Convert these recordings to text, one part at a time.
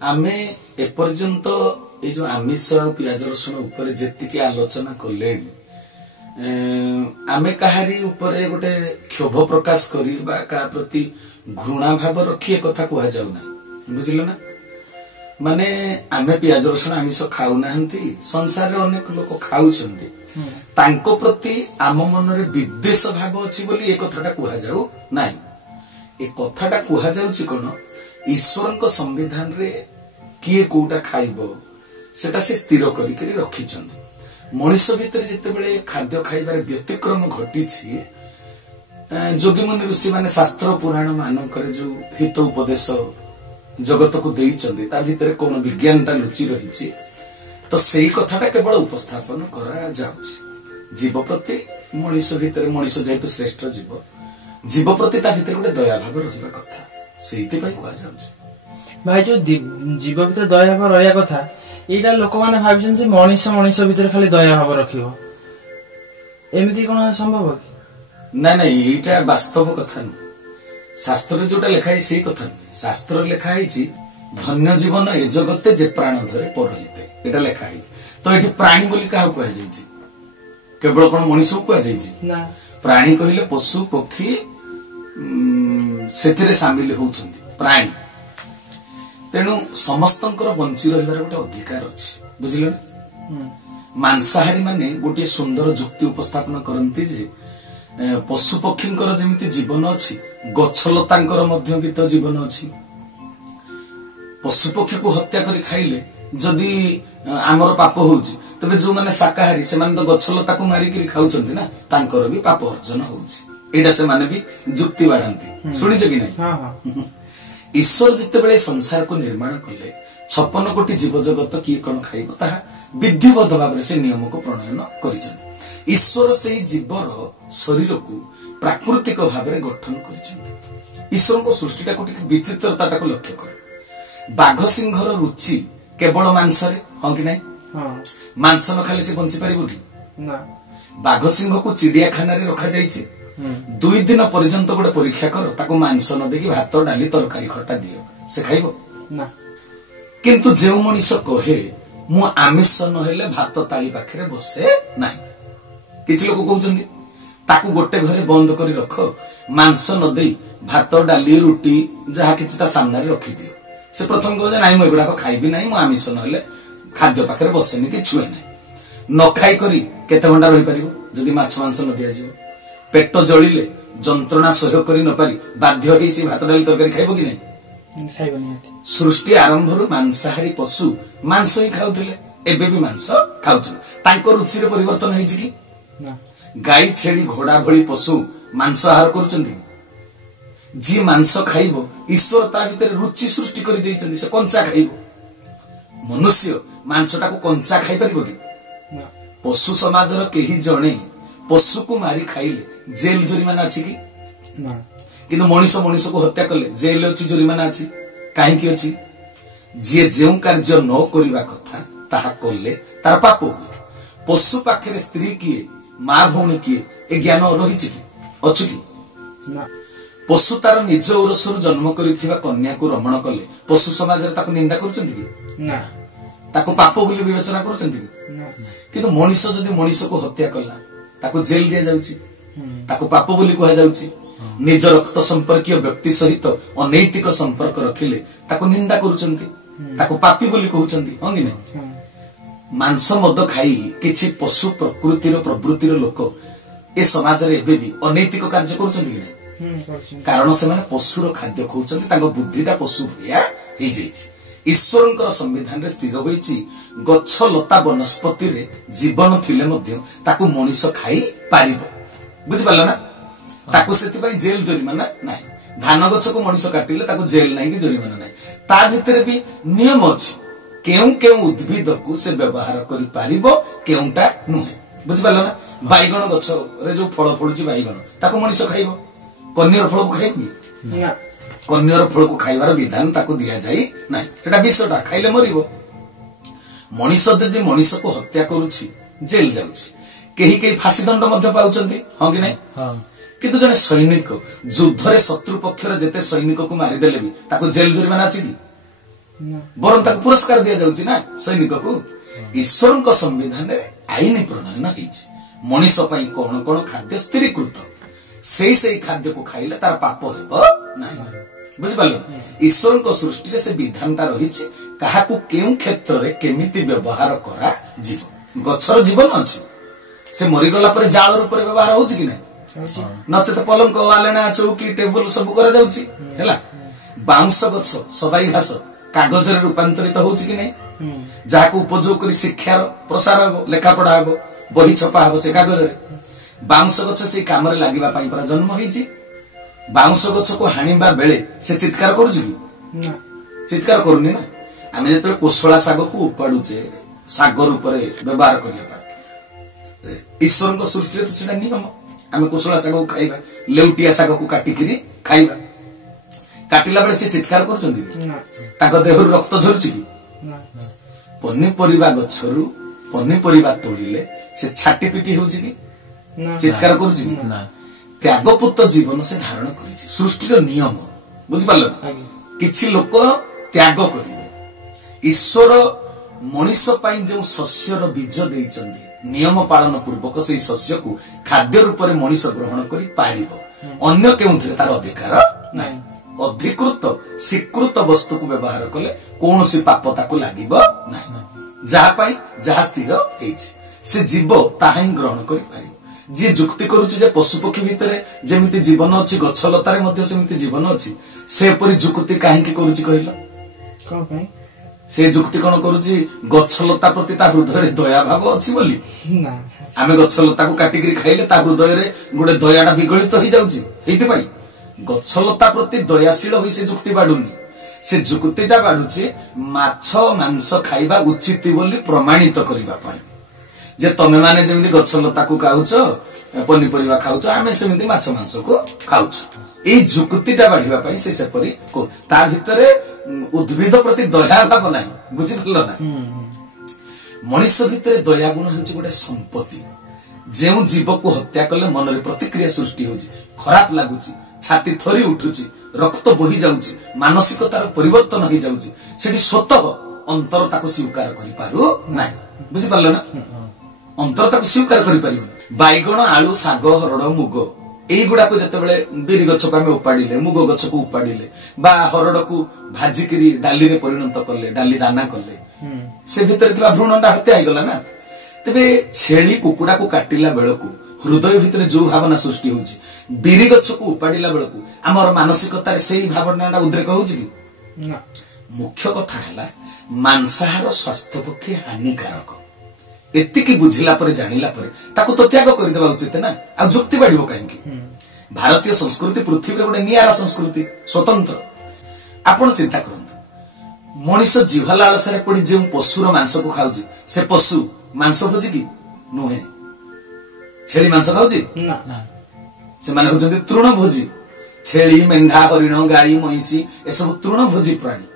आमे एपर्यंत ये जो आमिष पियाज रसुण उपरे जेतिकी आलोचना कले आमे कहारी उपरे गोटे क्षोभ प्रकाश करी बा का प्रति घृणा भाव रखी एक कथा कह जाउना बुझिल ना माने आमे पियाज रसुण आमिष खाऊ नाहंती संसार रे अनेक लोक खाउछंती तांको प्रति आम मन रे विद्वेष भाव अछि बोली एक कथाटा कह जाउ नाही ए कथाटा कह जाउछि कोन ईश्वरक संविधान रे किए कोटा खाइबो सेटा से स्थिर करी करी रखी छंदी मनुष्य भीतर जेते बेले खाद्य खाइबार व्यतिक्रम घटी छी जोगी मुनि ऋषि माने शास्त्र पुराण मानकर जो हित उपदेश जगत को देई छंदी ता भीतर कोन विज्ञानटा लुचि रही छी तो सेही कथाटा केवल उपस्थापन करा जाउछि जीव प्रति मनुष्य भीतर मनुष्य जेतु श्रेष्ठ जीव प्रति ता भीतर गोटे दया भाव रहिबा कथा सेहिते पई कहा जाउछि भाई जो जीव भीतर दया भाव रहिया कथा एटा लोक माने भाबिछन जे मनुष्य भीतर खाली दया भाव रखिबो एमिति कोन संभव कि ना एटा वास्तव कथा न शास्त्र जोटा लिखाई से कथा न शास्त्र लिखाई धन्य जीवन ए जगते जे प्राण धरे परहिते एटा लिखाई तो एठी प्राणी बोली काहा कह जाईछि केवल कोन मनुष्य को कह जाईछि ना प्राणी कहिले पशु पक्षी सेथिरे शामिल होउछन्ती प्राणी तेणु समस्तंकर बंची रहिबार गोटे अधिकार अछि बुझिले ना मांसाहारी माने गोटे सुंदर जुक्ति उपस्थापन करंती जे पशु पक्षींकर जेमिति जीवन अछि गछलतांकर मध्य भी तो जीवन अछि पशु पक्षी को हत्या करी खाइले जदि आमर पाप होउछि तबे जो माने शाकाहारी से माने तो गछलता को मारी करी खाउछन्ती ना तांकर भी पाप अर्जन होउछि एटा से माने भी जुक्ति बाढंती सुनिछ कि नै हां हां ईश्वर जिते बेले संसार को निर्माण कले 56 कोटी जीव जगत किए कौन खाइब ताहा विधिबद्ध भाव से नियम को प्रणयन करिसेंती ईश्वर से जीवर शरीर को प्राकृतिक भाव में गठन करिसेंती ईश्वर को सृष्टिटा को विचित्रता को लक्ष्य कर बाघ सिंहर रुचि केवल मांस रे हां कि नै मांस न खाली से बंची पारिबो कि ना बाघ सिंह को चिड़ियाखाना रे रखा जाईछि 2 दिन पर्यंत गोटे परीक्षा कर ताको मांस न देकी भात डाली तरकारी खटा दियो से खाइबो ना किंतु जेउ मनुष्य कहे मु आमिष न हेले भात ताली पाखरे बसे नाही किछ लोक कहउछन्ती ताकू गोटे घरे बंद करी रख मांस न देई भात डाली रोटी जहा किछ ता सामने रे रखी दियो से प्रथम कहे नाही म एगुडा को खाइबी नाही मु आमिष न हेले खाद्य पाखरे बसेनी कि छुए नाही न खाई करी केते घंटा रहि परिबो जदी माछ मांस न दिया जिवो पेट जळिले जंत्रणा सहयोग करी न पारी बाध्य होई से भात डाली तरकारी खाइबो कि नै खाइबो नै सृष्टि आरंभ रु मांसाहारी पशु मांस ही खाउथिले एबे भी मांस खाउछ तांको रुचि रे परिवर्तन होई कि ना गाई छेड़ी घोड़ा भली पशु मांस आहार करूचंती जी मांस खाइबो ईश्वर ता भीतर रुचि सृष्टि करी देइचंती से कंचा खाइबो मनुष्य मांसटा को कंचा खाइ परिबो कि ना पशु समाज रो केही जणे पशु को मारी खाइले जेल जुरिमाना अछि कि ना किंतु मनुष्य को हत्या कले जेल अछि जुरिमाना अछि काहे कि अछि जे जेउ कार्य न करिवा कथा ताहा कले तार पाप हुए पशु पाखरे स्त्री किए मां भौणी किए ए ज्ञान रहिछि कि अछि कि ना पशु तार निज ओरसरु जन्म करिथिबा कन्या को रमण कले पशु समाज रे ताको निंदा करचंती कि ना ताको पाप बोली विवेचना करचंती कि ना किंतु मनुष्य जदी मनुष्य को हत्या कला ताको जेल दिया जाउची ताको पाप बोली कहा जाउची निज रक्त संपर्कीय व्यक्ति सहित अनैतिक संपर्क रखिले ताको निंदा करूचंती ताको पापी बोली कहउचंती हां कि नै मांस मद खाई किछि पशु प्रकृतिर प्रवृत्तिर लोक ए समाज रे एबे भी अनैतिक कार्य करूचंती कि नै कारण से माने पशुर खाद्य खाउचंती ताको बुद्धिटा पशु भया हेइ जाईछि ईश्वरंकर संविधान रे स्थिर होईछि गच्छ लता वनस्पति रे जीवन थिले मध्य ताकू मनुष्य खाई पारिबो बुझि पाला ना ताकू सेति पई जेल जरिमाना नाही धान गच्छ को मनुष्य काटिले ताकू जेल नाही कि जरिमाना नाही ता भितरे भी नियम अछि केउ केउ उद्भिद को से व्यवहार करि पारिबो केउटा नुहे बुझि पाला ना बाईगण गच्छ रे जो फळ फळुची बाईगण ताकू मनुष्य खाइबो कन्यर फळ को खाइबो ना कन्यर फल को खाइबार विधान ताको दिया जाई नाही सेटा विषटा खाइले मरिबो मनुष्य यदि मनुष्य को हत्या करूछि जेल जाउछि केही केही फांसी दंड मध्य पाउचंती हां कि नै हां किंतु जने सैनिक युद्ध रे शत्रु पक्षर जेते सैनिक को मारि देले भी ताको जेल जुरिमाना अछि कि ବରଂ ତାକୁ ପୁରସ୍କାର ଦିଆଯାଉଛି ନା ସୈନିକକୁ। ଈଶ୍ୱରଙ୍କ ସମ୍ବିଧାନରେ ଆଇନ ପ୍ରଣୟନ ହେଇଛି ମଣିଷ ପାଇଁ କଣ କଣ ଖାଦ୍ୟ ସ୍ଥିରୀକୃତ, ସେଇ ଖାଦ୍ୟକୁ ଖାଇଲେ ତାର ପାପ ହେବ ନାହିଁ। ବୁଝିପାରିଲ? ଈଶ୍ୱରଙ୍କ ସୃଷ୍ଟିରେ ସେ ବିଧାନଟା ରହିଛି କାହାକୁ କେଉଁ କ୍ଷେତ୍ରରେ କେମିତି ବ୍ୟବହାର କରାଯିବ। ଗଛର ଜୀବନ ଅଛି, ସେ ମରିଗଲା ପରେ ଜାଳ ରୂପରେ ବ୍ୟବହାର ହଉଛି କି ନାହିଁ? ନଚେତ ପଲଙ୍କ, ଆଲେଣା, ଚୌକି, ଟେବୁଲ ସବୁ କରାଯାଉଛି ହେଲା। ବାଉଁଶ ଗଛ, ସବାଇ ଘାସ କାଗଜରେ ରୂପାନ୍ତରିତ ହଉଛି କି ନାହିଁ? ଯାହାକୁ ଉପଯୋଗ କରି ଶିକ୍ଷାର ପ୍ରସାର ହେବ, ଲେଖାପଢା ହେବ, ବହି ଛପା ହେବ ସେ କାଗଜରେ। ବାଉଁଶ ଗଛ ସେଇ କାମରେ ଲାଗିବା ପାଇଁ ପୁରା ଜନ୍ମ ହେଇଛି। ବାଉଁଶ ଗଛକୁ ହାଣିବା ବେଳେ ସେ ଚିତ୍କାର କରୁଛି କି? ଚିତ୍କାର କରୁନି ନା। ଆମେ ଯେତେବେଳେ କୋଶଳା ଶାଗକୁ ଉପାଡୁଛେ ଶାଗ ରୂପରେ ବ୍ୟବହାର କରିବା ପାଇଁ, ଈଶ୍ୱରଙ୍କ ସୃଷ୍ଟିରେ ତ ସେଟା ନିୟମ। ଆମେ କୋଶଳା ଶାଗକୁ ଖାଇବା, ଲେଉଟିଆ ଶାଗକୁ କାଟିକିରି ଖାଇବା। କାଟିଲା ବେଳେ ସେ ଚିତ୍କାର କରୁଛନ୍ତି କି? ତାଙ୍କ ଦେହରୁ ରକ୍ତ ଝରୁଛି କି? ପନିପରିବା ଗଛରୁ ପନିପରିବା ତୋଳିଲେ ସେ ଛାଟି ପିଟି ହଉଛି କି? ଚିତ୍କାର କରୁଛି କି? ତ୍ୟାଗପୂତ ଜୀବନ ସେ ଧାରଣ କରିଛି, ସୃଷ୍ଟିର ନିୟମ। ବୁଝିପାରିଲ? କିଛି ଲୋକ ତ୍ୟାଗ କରିବେ। ଈଶ୍ୱର ମଣିଷ ପାଇଁ ଯେଉଁ ଶସ୍ୟର ବୀଜ ଦେଇଛନ୍ତି, ନିୟମ ପାଳନ ପୂର୍ବକ ସେଇ ଶସ୍ୟକୁ ଖାଦ୍ୟ ରୂପରେ ମଣିଷ ଗ୍ରହଣ କରି ପାରିବ। ଅନ୍ୟ କେଉଁଥିରେ ତାର ଅଧିକାର ନାହିଁ। ଅଧିକୃତ ସ୍ୱୀକୃତ ବସ୍ତୁକୁ ବ୍ୟବହାର କଲେ କୌଣସି ପାପ ତାକୁ ଲାଗିବ ନାହିଁ। ଯାହା ପାଇଁ ଯାହା ସ୍ଥିର ହେଇଛି ସେ ଜୀବ ତାହା ହିଁ ଗ୍ରହଣ କରିପାରିବ। ଯିଏ ଯୁକ୍ତି କରୁଛି ଯେ ପଶୁପକ୍ଷୀ ଭିତରେ ଯେମିତି ଜୀବନ ଅଛି, ଗଛଲତାରେ ମଧ୍ୟ ସେମିତି ଜୀବନ ଅଛି, ସେପରି ଯୁକ୍ତି କାହିଁକି କରୁଛି କହିଲ? କଣ ପାଇଁ? ସେ ଯୁକ୍ତି କଣ କରୁଛି? ଗଛଲତା ପ୍ରତି ତା ହୃଦୟରେ ଦୟାଭାବ ଅଛି ବୋଲି। ଆମେ ଗଛଲତାକୁ କାଟିକିରି ଖାଇଲେ ତା ହୃଦୟରେ ଗୋଟେ ଦୟାଟା ବିଗଳିତ ହେଇଯାଉଛି। ଏଇଥିପାଇଁ ଗଛଲତା ପ୍ରତି ଦୟାଶୀଳ ହୋଇ ସେ ଯୁକ୍ତି ବାଢୁନି। ସେ ଯୁକ୍ତିଟା ବାଢୁଛି ମାଛ ମାଂସ ଖାଇବା ଉଚିତ ବୋଲି ପ୍ରମାଣିତ କରିବା ପାଇଁ, ଯେ ତମେ ମାନେ ଯେମିତି ଗଛଲତାକୁ ଖାଉଛ, ପନିପରିବା ଖାଉଛ, ଆମେ ସେମିତି ମାଛ ମାଂସକୁ ଖାଉଛୁ। ଏଇ ଯୁକ୍ତିଟା ବାଢିବା ପାଇଁ ସେ ସେପରି, ତା ଭିତରେ ଉଦ୍ଭିଦ ପ୍ରତି ଦୟା ଭାବ ନାହିଁ। ବୁଝିପାରିଲ ନା? ମଣିଷ ଭିତରେ ଦୟା ଗୁଣ ହେଉଛି ଗୋଟେ ସମ୍ପତ୍ତି। ଯେଉଁ ଜୀବକୁ ହତ୍ୟା କଲେ ମନରେ ପ୍ରତିକ୍ରିୟା ସୃଷ୍ଟି ହେଉଛି, ଖରାପ ଲାଗୁଛି, ଛାତି ଥରି ଉଠୁଛି, ରକ୍ତ ବୋହି ଯାଉଛି, ମାନସିକତାର ପରିବର୍ତ୍ତନ ହେଇଯାଉଛି, ସେଠି ସ୍ୱତଃ ଅନ୍ତର ତାକୁ ସ୍ୱୀକାର କରିପାରୁ ନାହିଁ। ବୁଝିପାରିଲ ନା? ଅନ୍ତର ତାକୁ ସ୍ୱୀକାର କରିପାରିବନି। ବାଇଗଣ, ଆଳୁ, ଶାଗ, ହରଡ଼, ମୁଗ এইগুড়াক যেতবে বিরি গছকু আমি উপাড়িলে, মুগ গছকু উপাড়িলে বা হরড়কু ভাজিকিরি ডালিরে পরিণত কলে, ডালি দানা কলে, সে ভিতরে থিবা ভ্রূণটা হত্যা হইগলা না। তেবে ছেড়ি কুকুড়াকু কাটিলা বেলকু হৃদয় ভিতরে যে ভাবনা সৃষ্টি হচ্ছে, বিরি গছকু উপাড়িলা বেলকু আমার মানসিকতার সেই ভাবনাটা উদ্রেক হচ্ছে কি? মুখ্য কথা হেলা মাଂସାହାର ସ୍ୱାସ୍ଥ୍ୟ ପକ୍ଷେ ହାନିକାରକ। ଏତିକି ବୁଝିଲା ପରେ ଜାଣିଲା ପରେ ତାକୁ ତ ତ୍ୟାଗ କରିଦେବା ଉଚିତ ନା, ଆଉ ଯୁକ୍ତି ବାଢିବ କାହିଁକି? ଭାରତୀୟ ସଂସ୍କୃତି ପୃଥିବୀରେ ଗୋଟେ ନିଆରା ସଂସ୍କୃତି, ସ୍ୱତନ୍ତ୍ର। ଆପଣ ଚିନ୍ତା କରନ୍ତୁ, ମଣିଷ ଜିହ୍ବା ଲାଳସାରେ ପଡି ଯେଉଁ ପଶୁର ମାଂସକୁ ଖାଉଛି, ସେ ପଶୁ ମାଂସ ଭୋଜି କି ନୁହେଁ? ଛେଳି ମାଂସ ଖାଉଛି? ସେମାନେ ହଉଛନ୍ତି ତୃଣଭୋଜୀ। ଛେଳି, ମେଣ୍ଢା, ହରିଣ, ଗାଈ, ମଇଁଷି ଏସବୁ ତୃଣଭୋଜୀ ପ୍ରାଣୀ।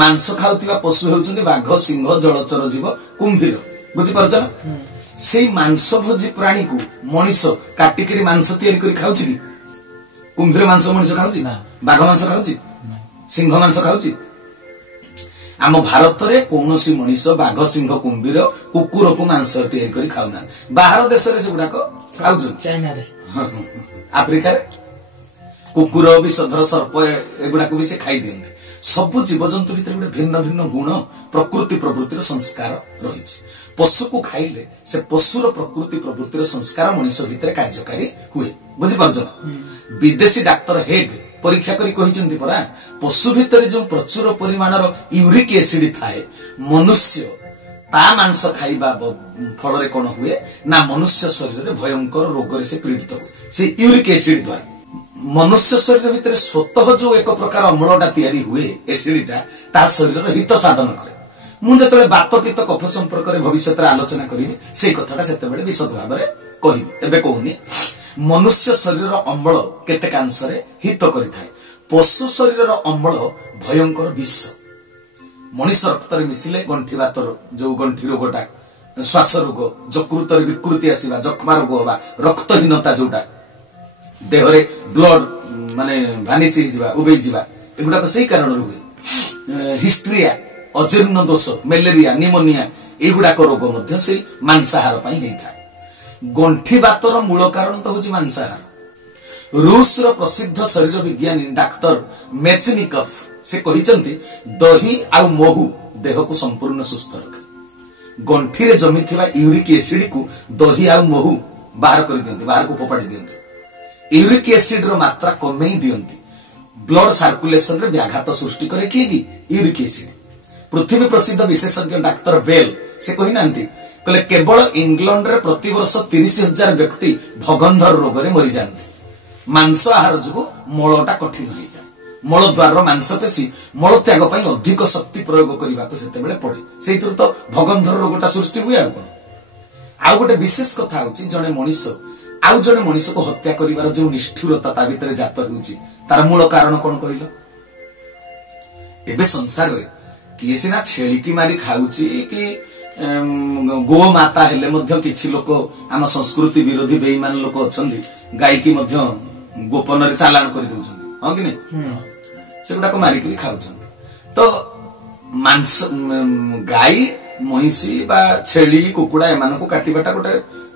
ମାଂସ ଖାଉଥିବା ପଶୁ ହେଉଛନ୍ତି ବାଘ, ସିଂହ, ଜଳଚର ଜୀବ, କୁମ୍ଭୀର। ବୁଝିପାରୁଛ ନା? ସେଇ ମାଂସ ଭୋଜି ପ୍ରାଣୀକୁ ମଣିଷ କାଟିକିରି ମାଂସ ତିଆରି କରି ଖାଉଛି କି? କୁମ୍ଭୀର ମାଂସ ମଣିଷ ଖାଉଛି? ବାଘ ମାଂସ ଖାଉଛି? ସିଂହ ମାଂସ ଖାଉଛି? ଆମ ଭାରତରେ କୌଣସି ମଣିଷ ବାଘ, ସିଂହ, କୁମ୍ଭୀର, କୁକୁରକୁ ମାଂସ ତିଆରି କରି ଖାଉନାହାନ୍ତି। ବାହାର ଦେଶରେ ସେଗୁଡାକ ଖାଉଛନ୍ତି। ଚାଇନାରେ, ଆଫ୍ରିକାରେ କୁକୁର, ବିଷଧର ସର୍ପ ଏଗୁଡାକୁ ବି ସେ ଖାଇଦିଅନ୍ତି। ସବୁ ଜୀବଜନ୍ତୁ ଭିତରେ ଗୋଟେ ଭିନ୍ନ ଭିନ୍ନ ଗୁଣ, ପ୍ରକୃତି ପ୍ରବୃତ୍ତିର ସଂସ୍କାର ରହିଛି। ପଶୁକୁ ଖାଇଲେ ସେ ପଶୁର ପ୍ରକୃତି ପ୍ରବୃତ୍ତିର ସଂସ୍କାର ମଣିଷ ଭିତରେ କାର୍ଯ୍ୟକାରୀ ହୁଏ। ବୁଝିପାରୁଛ ନା? ବିଦେଶୀ ଡାକ୍ତର ହେଗ୍ ପରୀକ୍ଷା କରି କହିଛନ୍ତି ପରା, ପଶୁ ଭିତରେ ଯେଉଁ ପ୍ରଚୁର ପରିମାଣର ୟୁରିକ ଏସିଡ ଥାଏ, ମନୁଷ୍ୟ ତା ମାଂସ ଖାଇବା ଫଳରେ କଣ ହୁଏ ନା, ମନୁଷ୍ୟ ଶରୀରରେ ଭୟଙ୍କର ରୋଗରେ ସେ ପୀଡିତ ହୁଏ, ସେ ୟୁରିକ ଏସିଡ ଦ୍ୱାରା। ମନୁଷ୍ୟ ଶରୀର ଭିତରେ ସ୍ୱତଃ ଯୋଉ ଏକ ପ୍ରକାର ଅମ୍ଳଟା ତିଆରି ହୁଏ, ଏସିଡଟା, ତାହା ଶରୀରର ହିତ ସାଧନ କରେ। ମୁଁ ଯେତେବେଳେ ବାତ, ପିତ୍ତ, କଫ ସମ୍ପର୍କରେ ଭବିଷ୍ୟତରେ ଆଲୋଚନା କରିବି, ସେଇ କଥାଟା ସେତେବେଳେ ବିଶଦ ଭାବରେ କହିବି। ଏବେ କହୁନି। ମନୁଷ୍ୟ ଶରୀରର ଅମ୍ଳ କେତେକାଂଶରେ ହିତ କରିଥାଏ, ପଶୁ ଶରୀରର ଅମ୍ଳ ଭୟଙ୍କର ବିଷ। ମଣିଷ ରକ୍ତରେ ମିଶିଲେ ଗଣ୍ଠି ବାତର ଯୋଉ ଗଣ୍ଠି ରୋଗଟା, ଶ୍ୱାସ ରୋଗ, ଯକୃତରେ ବିକୃତି ଆସିବା, ଯକ୍ଷ୍ମା ରୋଗ ହବା, ରକ୍ତହୀନତା ଯୋଉଟା, ଦେହରେ ବ୍ଲଡ ମାନେ ଭାନିସି ହେଇଯିବା, ଉବେଇ ଯିବା, ଏଗୁଡାକ ସେଇ କାରଣରୁ ହୁଏ। हिस्ट्रिया अजीर्ण दोष मेलेरिया निमोनिया एगुड़ाक रोग मध्य से मांसाहार होता है। गंठी बातर मूल कारण तो हूँ मांसाहार। रूस रो प्रसिद्ध शरीर विज्ञानी डाक्टर मेचनिकफ से कहते दही आउ महू देह को संपूर्ण सुस्थ रखे। गंठी रे जमी यूरिक एसिड को दही आउ महू बाहर कर दियंती, बाहर को फोपाड़ी दियंती। यूरिक एसिड रो मात्रा कमे दियंती, ब्लड सर्कुलेशन रे व्याघात सृष्टि करे कि यूरिक एसिड। पृथ्वी प्रसिद्ध विशेषज्ञ डाक्टर बेल से कही नांती कहले केवल इंग्लैंड रे प्रति वर्ष 30,000 व्यक्ति भगंधर रोग रे मरि जांती। मांस आहार जो मलटा कठिन हो जाए, मल द्वार मांसपेशी मल त्याग पर अधिक शक्ति प्रयोग करने से पड़े, से तो भगंधर रोगटा सृष्टि हुए। आउ गोटे विशेष कथा हूँ जड़े मनीष आउ जड़े मनीष को हत्या कर जो निष्ठुरता ता भीतर जात होउची तार मूल कारण कौन कहल? एबे संसार रे किए सिना छेली की मारी खाउची कि गो माता हेले मध्य किछि लोक आम संस्कृति विरोधी बेईमान लोक अछंदी गाय की मध्य गोपन रे चालान कर दउछंदी, हां कि नहीं? सेगुडा को मारी के खाउछंदी। तो मांस गाय महिषी बा छेली कुकुड़ा एमान को काटिबाटा गोटे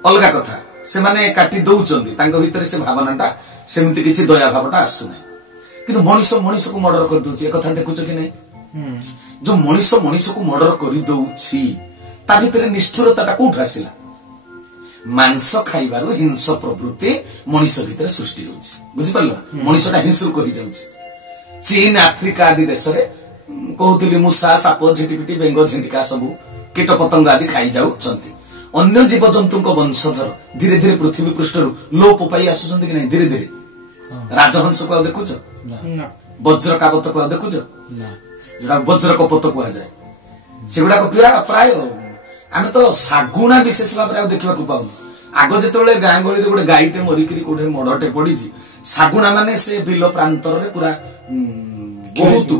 अलगा कथा, से माने काटी दउछंदी तांको भीतर से भावनाटा सेमिति किछि दया भावटा आसु नै। किंतु मनीष मनीष को मर्डर कर दउछि, ए कथा देखुछ कि नहीं? जो मनीष मनीष को मर्डर कर दउछि ता भीतर निष्ठुरताटा कोठ आसिला? मांस खाइबार हिंस प्रवृत्ति मनीष भीतर सृष्टि होछि, बुझि परला? मनीषटा हिंसु कहि जाउछि। चीन आफ्रिका आदि देश रे कहउतली मूषा साप झिटिपिटी बेंग झिंटिका सब कीट पतंग आदि खाई जाउछंती। अन्य जीव जंतु को वंशधर धीरे धीरे पृथ्वी पृष्ठरू लोप पाई आसुछंती कि नहीं? धीरे धीरे राजहंस को देखुछ, वज्र कावत को देखुछ, जोड़ा वज्र कपत कह जाए, सेगुड़ा प्राय आम तो सागुणा विशेष भाव में देखा पाऊँ। आग जो गाँ गली गोटे गाईटे मरिकी गोटे मड़टे पड़ी सागुणा माने से बिल प्रांतर रे पूरा बहुत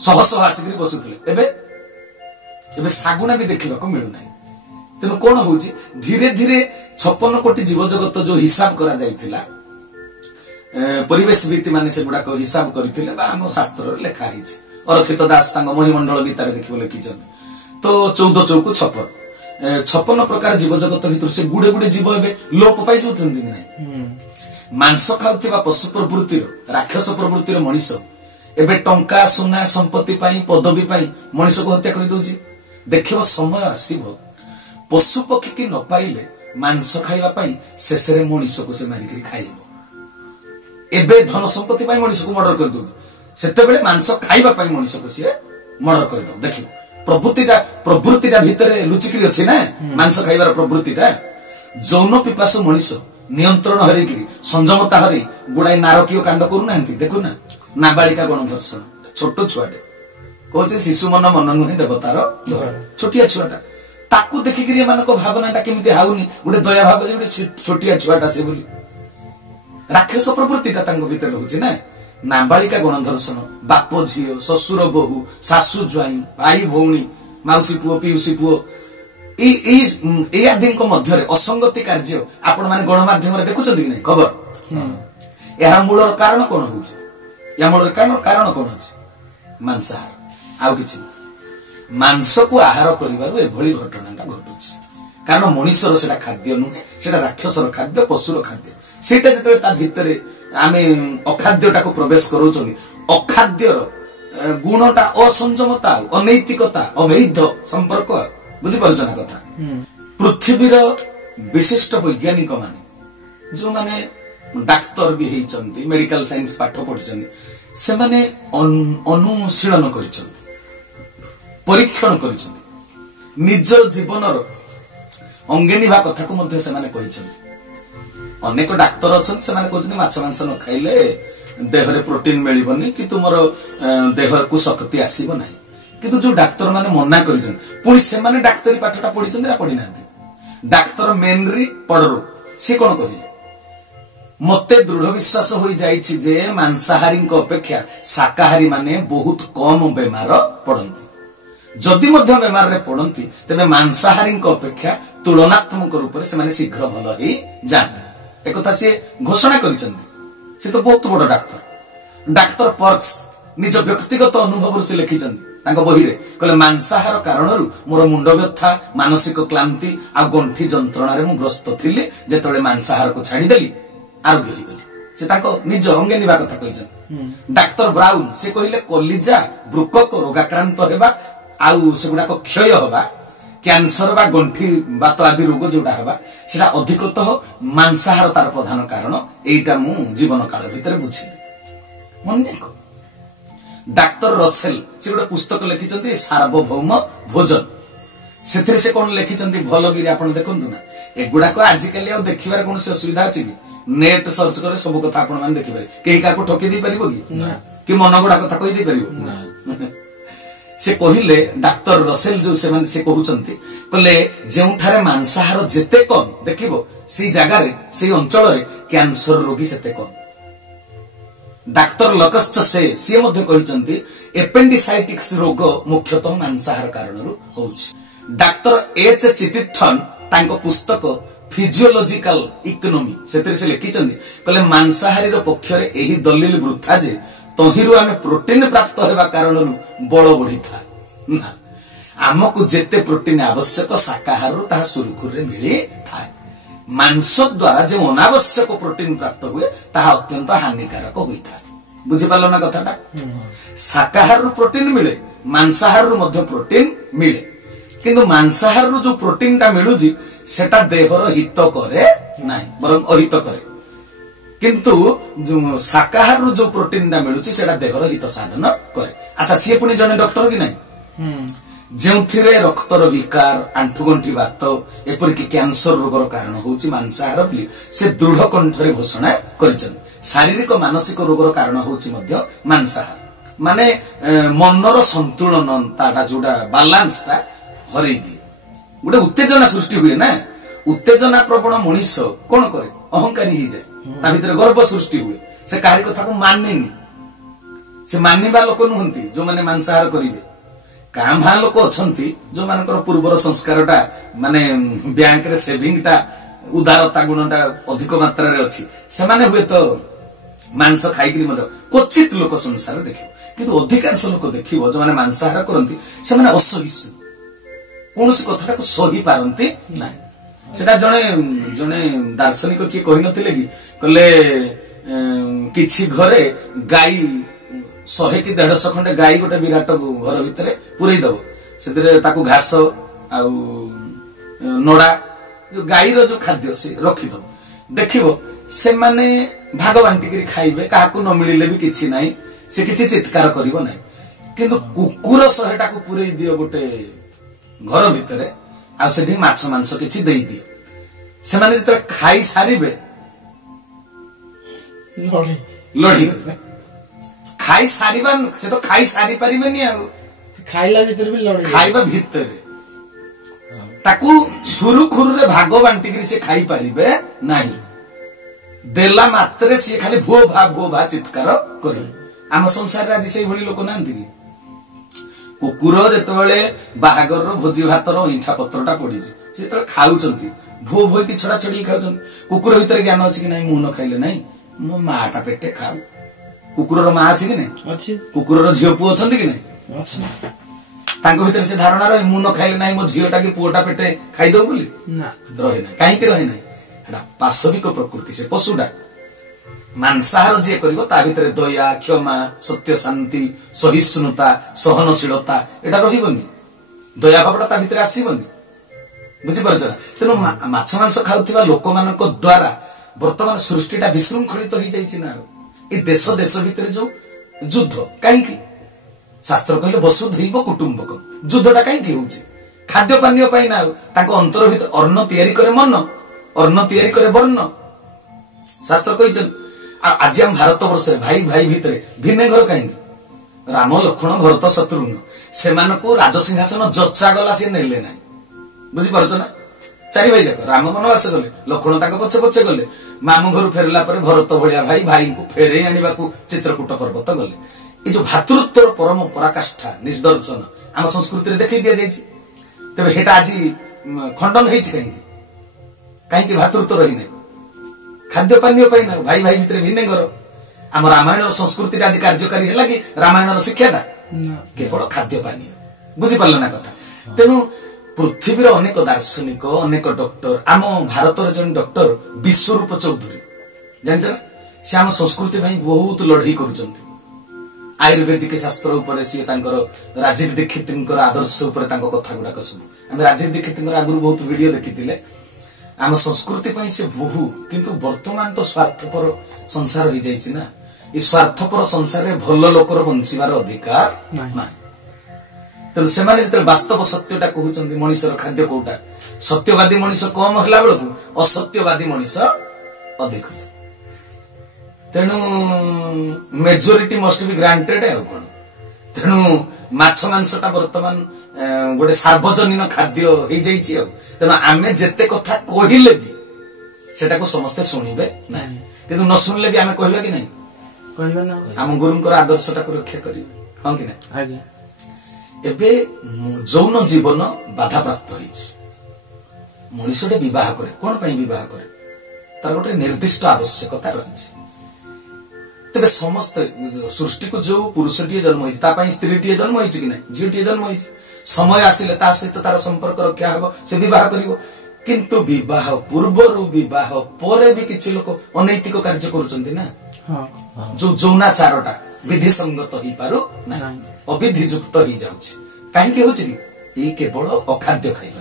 शह शह आसिक बसुले, एबे सागुणा भी देखा मिलूना। तेणु कौन हूँ धीरे धीरे 56 कोटी जीव जगत जो हिसाब करा जाइथिला परिवेशविद माने से गुड़ाक हिसाब करथिले बा हम शास्त्र लेखा हिच अरक्षित दास महिमंडल गीतार देखिए लिखिछन। तो 14 चौकु 56 प्रकार जीव जगत भीतर से गुड़े गुड़े जीव एबे लोप पाई जाउथंदी कि नहीं? मांस खाउथिबा पशु प्रवृत्तिर राक्षस प्रवृत्तिर मनीष एबे टंका सोना संपत्ति पाई पदवी पाई मनीष को हत्या कर दउची। देखिबो समय आसीबो पशु पक्षी की न पाइले मांस खाइबा पाई शेष रे मनीष को से मारिकरी खाइबो। एबे धन संपत्ति पाई मनीष को मर्डर कर दउची, सेतेबेले मांस खाइबा पाई मनीष को से मर्डर कर दउ। देखिबो प्रवृत्तिटा भितरे लुचिकरी अछि ना, मांस खाइबार प्रवृत्तिटा। जौन पिपासु मनीष नियंत्रण हरेकरी संयमता हरे गुड़ाई नारकीय कांड करूनांती। देखु ना नाबालिका गणधर्षण, छोट छुआटे कहते शिशु मन मन नुहे देवतार घर, छोटिया छुआटा ताकू देखिकरी एमानक भावनाटा केमिति हाउनी गोटे दया भाव जे गोटे छोटिया छुआटा से बोली राक्षस प्रवृत्तिटा तांको भितर होछि ना। नाबालिका गणधर्षण, बाप झील शशुर बोहू शाशु ज्वाई भाई भौणी माउसी पुओ पीउसी पुओ आदि मध्य असंगति कार्य आपण माने गणमाध्यम देखुछन्ति कि नहीं खबर? यह मूल कारण कौन हो? या मूल कारण कौन अछि? मांसाहार, आउ किछि मांस को आहार करिबारु एभଳି घटनाटा घटुछि। कारण मनुष्यर सेटा खाद्य नुहे, सेटा राक्षसर खाद्य पशुर खाद्य। सेटा जेतबे ता भितरे आमे अखाद्यटा को प्रवेश करूछनी, अखाद्यर गुणटा असंयमता अनैतिकता अवैध संपर्क बुझी पारुछ ना कथा। पृथ्वीर विशिष्ट वैज्ञानिक माने जो माने डाक्तर भी हेइचंती मेडिकल साइंस पाठ पढिचंती से माने अनुशीलन करिचंती परीक्षण करिचंती निज जीवनर अंगे निभा कथा को मध्य से माने कहिचंती। अनेक डाक्तर अछन से माने कहउछन माछ मांस न खाइले देह रे प्रोटीन मिलिबनी कि तुमर देह को शक्ति आसीबो नाही। किंतु जो डाक्तर माने मना करिछन पुणी से माने डाक्तरी पाठटा पढिछन ना पढि नांती। डाक्तर मेनरी पडरो से कोन कहि मते दृढ़ विश्वास होई जाईछि जे मांसाहारी अपेक्षा शाकाहारी माने बहुत कम बेमार पड़ती। जदि मध्य बेमार रे पड़ती तेबे मांसाहारी अपेक्षा तुलनात्मक रूप से माने शीघ्र भल ही जाते। एक कथा से घोषणा करिसंती। से तो बहुत बड़ डाक्तर पर्क्स निज व्यक्तिगत अनुभव से लिखिचंती। ତାଙ୍କ ବହିରେ କହିଲେ ମାଂସାହାର କାରଣରୁ ମୋର ମୁଣ୍ଡ ବ୍ୟଥା ମାନସିକ କ୍ଳାନ୍ତି ଆଉ ଗଣ୍ଠି ଯନ୍ତ୍ରଣାରେ ମୁଁ ଗ୍ରସ୍ତ ଥିଲି ଯେତେବେଳେ ମାଂସାହାରକୁ ଛାଡ଼ିଦେଲି ଆରୋଗ୍ୟ ହୋଇଗଲି ସେ ତାଙ୍କ ନିଜ ଅଙ୍ଗେ ନିବା କଥା କହିଛନ୍ତି ଡାକ୍ତର ବ୍ରାଉନ ସେ କହିଲେ କଲିଜା ବୃକକ ରୋଗାକ୍ରାନ୍ତ ହେବା ଆଉ ସେଗୁଡାକ କ୍ଷୟ ହେବା କ୍ୟାନ୍ସର ବା ଗଣ୍ଠି ବାତ ଆଦି ରୋଗ ଯୋଉଟା ହେବା ସେଟା ଅଧିକତଃ ମାଂସାହାର ତାର ପ୍ରଧାନ କାରଣ ଏଇଟା ମୁଁ ଜୀବନ କାଳ ଭିତରେ ବୁଝିଲି ମନେ ଡାକ୍ତର ରସେଲ ସେ ଗୋଟେ ପୁସ୍ତକ ଲେଖିଛନ୍ତି ସାର୍ବଭୌମ ଭୋଜନ ସେଥିରେ ସେ କଣ ଲେଖିଛନ୍ତି ଭଲକିରି ଆପଣ ଦେଖନ୍ତୁ ନା ଏଗୁଡାକ ଆଜିକାଲି ଆଉ ଦେଖିବାର କୌଣସି ଅସୁବିଧା ଅଛି କି ନେଟ୍ ସର୍ଚ୍ଚ କଲେ ସବୁ କଥା ଆପଣ ମାନେ ଦେଖିପାରିବେ କେହି କାହାକୁ ଠକି ଦେଇପାରିବ କି ମନ ଗଡା କଥା କହି ଦେଇପାରିବ ସେ କହିଲେ ଡାକ୍ତର ରସେଲ ଯୋଉ ସେମାନେ ସେ କହୁଛନ୍ତି କହିଲେ ଯେଉଁଠାରେ ମାଂସାହାର ଯେତେ କମ୍ ଦେଖିବ ସେଇ ଜାଗାରେ ସେଇ ଅଞ୍ଚଳରେ କ୍ୟାନ୍ସର ରୋଗୀ ସେତେ କମ୍ ଡାକ୍ତର ଲକଷ୍ଟ ସିଏ ମଧ୍ୟ କହିଛନ୍ତି ଏପେଣ୍ଡିସାଇଟିକ୍ସ ରୋଗ ମୁଖ୍ୟତଃ ମାଂସାହାର କାରଣରୁ ହେଉଛି ଡାକ୍ତର ଏଚ ଚିଟିଥନ ତାଙ୍କ ପୁସ୍ତକ ଫିଜିଓଲୋଜିକାଲ ଇକୋନୋମି ସେଥିରେ ସେ ଲେଖିଛନ୍ତି କହିଲେ ମାଂସାହାରୀର ପକ୍ଷରେ ଏହି ଦଲିଲ ବୃଥା ଯେ ତହିଁରୁ ଆମେ ପ୍ରୋଟିନ ପ୍ରାପ୍ତ ହେବା କାରଣରୁ ବଳ ବଢିଥାଏ ଆମକୁ ଯେତେ ପ୍ରୋଟିନ ଆବଶ୍ୟକ ଶାକାହାରରୁ ତାହା ସୁରୁଖୁରୁରେ ମିଳିଥାଏ ମାଂସ ଦ୍ୱାରା ଯେଉଁ ଅନାବଶ୍ୟକ ପ୍ରୋଟିନ ପ୍ରାପ୍ତ ହୁଏ ତାହା ଅତ୍ୟନ୍ତ ହାନିକାରକ ହୋଇଥାଏ ବୁଝିପାରିଲ ନା କଥାଟା ଶାକାହାରରୁ ପ୍ରୋଟିନ ମିଳେ ମାଂସାହାରରୁ ମଧ୍ୟ ପ୍ରୋଟିନ ମିଳେ କିନ୍ତୁ ମାଂସାହାରରୁ ଯୋଉ ପ୍ରୋଟିନଟା ମିଳୁଛି ସେଟା ଦେହର ହିତ କରେ ନାହିଁ ବରଂ ଅହିତ କରେ କିନ୍ତୁ ଶାକାହାରରୁ ଯୋଉ ପ୍ରୋଟିନଟା ମିଳୁଛି ସେଟା ଦେହର ହିତ ସାଧନ କରେ ଆଚ୍ଛା ସିଏ ପୁଣି ଜଣେ ଡକ୍ଟର କି ନାହିଁ ଯେଉଁଥିରେ ରକ୍ତର ବିକାର ଆଣ୍ଠୁଗଣ୍ଠି ବାତ ଏପରିକି କ୍ୟାନ୍ସର ରୋଗର କାରଣ ହଉଛି ମାଂସାହାର ବୋଲି ସେ ଦୃଢ କଣ୍ଠରେ ଘୋଷଣା କରିଛନ୍ତି ଶାରୀରିକ ମାନସିକ ରୋଗର କାରଣ ହଉଛି ମଧ୍ୟ ମାଂସାହାର ମାନେ ମନର ସନ୍ତୁଳନତାଟା ଯୋଉଟା ବାଲାନ୍ସଟା ହରେଇ ଦିଏ ଗୋଟେ ଉତ୍ତେଜନା ସୃଷ୍ଟି ହୁଏ ନା ଉତ୍ତେଜନା ପ୍ରବଣ ମଣିଷ କଣ କରେ ଅହଙ୍କାରୀ ହେଇଯାଏ ତା ଭିତରେ ଗର୍ବ ସୃଷ୍ଟି ହୁଏ ସେ କାହାରି କଥାକୁ ମାନେନି ସେ ମାନିବା ଲୋକ ନୁହନ୍ତି ଯୋଉମାନେ ମାଂସାହାର କରିବେ କାଁ ଭାଁ ଲୋକ ଅଛନ୍ତି ଯୋଉମାନଙ୍କର ପୂର୍ବର ସଂସ୍କାରଟା ମାନେ ବ୍ୟାଙ୍କରେ ସେଭିଂଟା ଉଦାରତା ଗୁଣଟା ଅଧିକ ମାତ୍ରାରେ ଅଛି ସେମାନେ ହୁଏତ ମାଂସ ଖାଇକିରି ମଧ୍ୟ କ୍ୱଚିତ ଲୋକ ସଂସାର ଦେଖିବ କିନ୍ତୁ ଅଧିକାଂଶ ଲୋକ ଦେଖିବ ଯୋଉମାନେ ମାଂସାହାର କରନ୍ତି ସେମାନେ ଅସହିଷ୍ଣୁ କୌଣସି କଥାଟାକୁ ସହି ପାରନ୍ତି ନାହିଁ ସେଟା ଜଣେ ଜଣେ ଦାର୍ଶନିକ କିଏ କହିନଥିଲେ କି କହିଲେ କିଛି ଘରେ ଗାଈ 100 କି 150 ଖଣ୍ଡେ ଗାଈ ଗୋଟେ ବିରାଟ ଘର ଭିତରେ ପୁରେଇ ଦବ ସେଥିରେ ତାକୁ ଘାସ ଆଉ ନଡା ଗାଈର ଯୋଉ ଖାଦ୍ୟ ସେ ରଖିଦବ ଦେଖିବ ସେମାନେ ଭାଗ ବାଣ୍ଟିକିରି ଖାଇବେ କାହାକୁ ନ ମିଳିଲେ ବି କିଛି ନାହିଁ ସେ କିଛି ଚିତ୍କାର କରିବ ନାହିଁ କିନ୍ତୁ କୁକୁର 100ଟାକୁ ପୁରେଇ ଦିଅ ଗୋଟେ ଘର ଭିତରେ ଆଉ ସେଠି ମାଛ ମାଂସ କିଛି ଦେଇଦିଅ ସେମାନେ ଯେତେବେଳେ ଖାଇ ସାରିବେ ଲଢିବେ ଖାଇ ସାରିବା ସେ ତ ଖାଇ ସାରି ପାରିବେନି ଆଉ ଖାଇଲା ଭିତରେ ବି ଲଢିବେ ଖାଇବା ଭିତରେ ତାକୁ ସୁରୁଖୁରୁରେ ଭାଗ ବାଣ୍ଟିକିରି ସେ ଖାଇପାରିବେ ନାହିଁ ଦେଲା ମାତ୍ରେ ସିଏ ଖାଲି ଭୋ ଭା ଚିତ୍କାର କରିବେ ଆମ ସଂସାରରେ ଆଜି ସେଇଭଳି ଲୋକ ନାହାନ୍ତି କି କୁକୁର ଯେତେବେଳେ ବାହାଘରର ଭୋଜି ଭାତର ଇଣ୍ଠା ପତ୍ରଟା ପଡିଛି ସେ ଯେତେବେଳେ ଖାଉଛନ୍ତି ଭୋ ଭୋଇକି ଛଡା ଛଡିକି ଖାଉଛନ୍ତି କୁକୁର ଭିତରେ ଜ୍ଞାନ ଅଛି କି ନାହିଁ ମୁଁ ନ ଖାଇଲେ ନାହିଁ ମୋ ମାଟା ପେଟେ ଖାଉ କୁକୁରର ମା ଅଛି କି ନାହିଁ ଅଛି କୁକୁରର ଝିଅ ପୁଅ ଅଛନ୍ତି କି ନାହିଁ ଅଛି ତାଙ୍କ ଭିତରେ ସେ ଧାରଣା ରହେ ମୁଁ ନ ଖାଇଲେ ନାହିଁ ମୋ ଝିଅଟା କି ପୁଅଟା ପେଟେ ଖାଇଦବ ବୋଲି ନା ରହେ ନାହିଁ କାହିଁକି ରହେ ନାହିଁ ସେଟା ପାଶବିକ ପ୍ରକୃତି ସେ ପଶୁଟା ମାଂସାହାର ଯିଏ କରିବ ତା ଭିତରେ ଦୟା କ୍ଷମା ସତ୍ୟ ଶାନ୍ତି ସହିଷ୍ଣୁତା ସହନଶୀଳତା ଏଟା ରହିବନି ଦୟା ଭାବଟା ତା ଭିତରେ ଆସିବନି ବୁଝିପାରୁଛ ନା ତେଣୁ ମାଛ ମାଂସ ଖାଉଥିବା ଲୋକମାନଙ୍କ ଦ୍ୱାରା ବର୍ତ୍ତମାନ ସୃଷ୍ଟିଟା ବିଶୃଙ୍ଖଳିତ ହେଇଯାଇଛି ନା ଏ ଦେଶ ଦେଶ ଭିତରେ ଯୋଉ ଯୁଦ୍ଧ କାହିଁକି ଶାସ୍ତ୍ର କହିଲେ ବସୁଧୈବ କୁଟୁମ୍ବକ ଯୁଦ୍ଧଟା କାହିଁକି ହଉଛି ଖାଦ୍ୟ ପାନୀୟ ପାଇଁ ନା ତାଙ୍କ ଅନ୍ତର ଭିତରେ ଅନ୍ନ ତିଆରି କରେ ମନ ଅନ୍ନ ତିଆରି କରେ ବର୍ଣ୍ଣ ଶାସ୍ତ୍ର କହିଛନ୍ତି ଆଜି ଆମ ଭାରତ ବର୍ଷରେ ଭାଇ ଭାଇ ଭିତରେ ଭିନ୍ନ ଘର କାହିଁକି ରାମ ଲକ୍ଷ୍ମଣ ଭରତ ଶତ୍ରୁଘ୍ନ ସେମାନଙ୍କୁ ରାଜସିଂହାସନ ଯଚା ଗଲା ସେ ନେଲେ ନାହିଁ ବୁଝିପାରୁଛ ନା ଚାରି ଭାଇ ଯାକ ରାମ ବନବାସ ଗଲେ ଲକ୍ଷ୍ମଣ ତାଙ୍କ ପଛେ ପଛେ ଗଲେ ମାମୁଁ ଘରୁ ଫେରିଲା ପରେ ଭରତ ଭଳିଆ ଭାଇ ଭାଇଙ୍କୁ ଫେରେଇ ଆଣିବାକୁ ଚିତ୍ରକୂଟ ପର୍ବତ ଗଲେ ଏ ଯୋଉ ଭାତୃତ୍ୱର ପରମ ପରାକାଷ୍ଠା ନିଦର୍ଶନ ଆମ ସଂସ୍କୃତିରେ ଦେଖେଇ ଦିଆଯାଇଛି ତେବେ ହେଟା ଆଜି ଖଣ୍ଡନ ହେଇଛି କାହିଁକି କାହିଁକି ଭାତୃତ୍ୱ ରହିନାହିଁ ଖାଦ୍ୟ ପାନୀୟ ପାଇଁ ନା ଭାଇ ଭାଇ ଭିତରେ ଭିନ୍ନ ଘର ଆମ ରାମାୟଣର ସଂସ୍କୃତିରେ ଆଜି କାର୍ଯ୍ୟକାରୀ ହେଲା କି ରାମାୟଣର ଶିକ୍ଷାଟା କେବଳ ଖାଦ୍ୟ ପାନୀୟ। ବୁଝିପାରିଲ ନା କଥା? ତେଣୁ ପୃଥିବୀର ଅନେକ ଦାର୍ଶନିକ ଅନେକ ଡକ୍ଟର, ଆମ ଭାରତର ଜଣେ ଡକ୍ଟର ବିଶ୍ୱରୂପ ଚୌଧୁରୀ ଜାଣିଛ ନା, ସେ ଆମ ସଂସ୍କୃତି ପାଇଁ ବହୁତ ଲଢେଇ କରୁଛନ୍ତି। ଆୟୁର୍ବେଦିକ ଶାସ୍ତ୍ର ଉପରେ ସିଏ ତାଙ୍କର ରାଜୀବ ଦୀକ୍ଷିତଙ୍କର ଆଦର୍ଶ ଉପରେ ତାଙ୍କ କଥା ଗୁଡାକ ସବୁ ଆମେ ରାଜୀବ ଦୀକ୍ଷିତଙ୍କର ଆଗରୁ ବହୁତ ଭିଡିଓ ଦେଖିଥିଲେ। ଆମ ସଂସ୍କୃତି ପାଇଁ ସେ ବହୁ, କିନ୍ତୁ ବର୍ତ୍ତମାନ ତ ସ୍ୱାର୍ଥପର ସଂସାର ହେଇଯାଇଛି ନା, ଏ ସ୍ୱାର୍ଥପର ସଂସାରରେ ଭଲ ଲୋକର ବଞ୍ଚିବାର ଅଧିକାର ନାହିଁ। ତେଣୁ ସେମାନେ ଯେତେବେଳେ ବାସ୍ତବ ସତ୍ୟଟା କହୁଛନ୍ତି ମଣିଷର ଖାଦ୍ୟ କୋଉଟା, ସତ୍ୟବାଦୀ ମଣିଷ କମ ହେଲା ବେଳକୁ ଅସତ୍ୟବାଦୀ ମଣିଷ ଅଧିକ। ତେଣୁ ମେଜୋରିଟି ମଷ୍ଟ ବି ଗ୍ରାଣ୍ଟେଡ ଆଉ କଣ। ତେଣୁ ମାଛ ମାଂସଟା ବର୍ତ୍ତମାନ ଗୋଟେ ସାର୍ବଜନୀନ ଖାଦ୍ୟ ହେଇଯାଇଛି ଆଉ। ତେଣୁ ଆମେ ଯେତେ କଥା କହିଲେ ବି ସେଟାକୁ ସମସ୍ତେ ଶୁଣିବେ ନାହିଁ, କିନ୍ତୁ ନ ଶୁଣିଲେ ବି ଆମେ କହିବା କି ନାହିଁ, କହିବା ନା, ଆମ ଗୁରୁଙ୍କର ଆଦର୍ଶଟାକୁ ରକ୍ଷା କରିବେ, ହଁ କି ନା? ଆଜ୍ଞା। ଏବେ ଯୌନ ଜୀବନ ବାଧାପ୍ରାପ୍ତ ହେଇଛି। ମଣିଷଟେ ବିବାହ କରେ, କଣ ପାଇଁ ବିବାହ କରେ? ତାର ଗୋଟେ ନିର୍ଦ୍ଦିଷ୍ଟ ଆବଶ୍ୟକତା ରହିଛି। ତେବେ ସମସ୍ତେ ସୃଷ୍ଟିକୁ ଯୋଉ ପୁରୁଷଟିଏ ଜନ୍ମ ହେଇଛି ତା ପାଇଁ ସ୍ତ୍ରୀଟିଏ ଜନ୍ମ ହେଇଛି କି ନାହିଁ, ଝିଅଟିଏ ଜନ୍ମ ହେଇଛି। ସମୟ ଆସିଲେ ତା ସହିତ ତାର ସମ୍ପର୍କ ରକ୍ଷା ହେବ, ସେ ବିବାହ କରିବ। କିନ୍ତୁ ବିବାହ ପୂର୍ବରୁ ବିବାହ ପରେ ବି କିଛି ଲୋକ ଅନୈତିକ କାର୍ଯ୍ୟ କରୁଛନ୍ତି ନା, ଯୋଉ ଯୌନାଚାରଟା ବିଧିସଙ୍ଗତ ହେଇପାରୁ ନାହିଁ, ଅବିଧିଯୁକ୍ତ ହେଇଯାଉଛି। କାହିଁକି ହଉଛି କି? ଏଇ କେବଳ ଅଖାଦ୍ୟ ଖାଇବା।